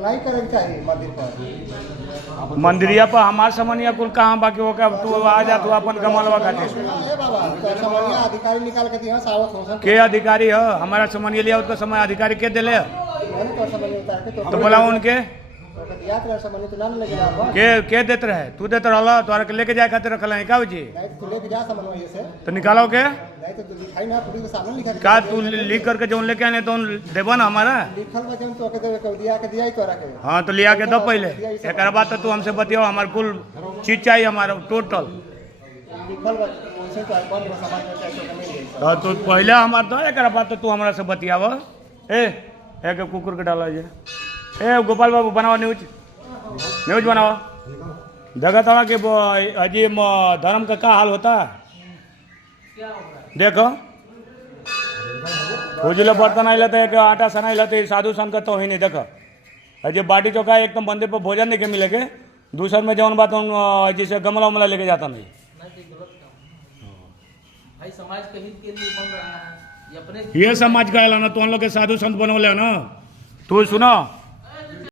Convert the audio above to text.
नहीं करें चाहिए मंदिर पर। मंदिरिया पर हमार समनिया कुल कहाँ बाकी हो, तू आ जा, तू अपन कमलवा खाते बाबा तो समनिया अधिकारी निकाल के दिया सावत हो के अधिकारी है हमारा समनिया लिया उसका समय अधिकारी के दिले तो समनिया उतार के तो बोला उनके याद रह समनिया तो नाम लगे आप के देते रहे, तू देते रहला तोरा के लेके जाए खातिर रखल है का जी, नहीं तो लेके जा समन्वय से तो निकालो के नहीं तो लिखाई ना पुलिस के सामने लिखा का तू लिख करके जो लेके आने तो देबो ना हमारा लिखल बा जन तो के देवे के दिया ही तोरा के। हाँ तो लिया के दो पहले, एक बाद तो तू हमसे बतियो, हमारे कुल चीज चाहिए हमारा टोटल। लिखल बा उनसे तो कौन सामान में चाहिए तो मिल तो पहले हमार तो एक बाद तो तू हमारा से बतियाव। एक कुकुर के डाला जे गोपाल बाबू बनाओ न्यूज बनाओ। जगह थोड़ा कि अजी धर्म का क्या हाल होता है देखो, उजले बर्तन आइल तो आटा सना तो साधु संत का तो ही नहीं देखो, अजी बाटी चौका एकदम मंदिर पर भोजन नहीं के मिले के, दूसर में जौन बात जिसे गमला उमला लेके जाता नहीं भाई समाज के हित के लिए बन रहा है ये अपने ये समाज का ना, तो उन लोग के साधु संत बनोले ना। तू सुनो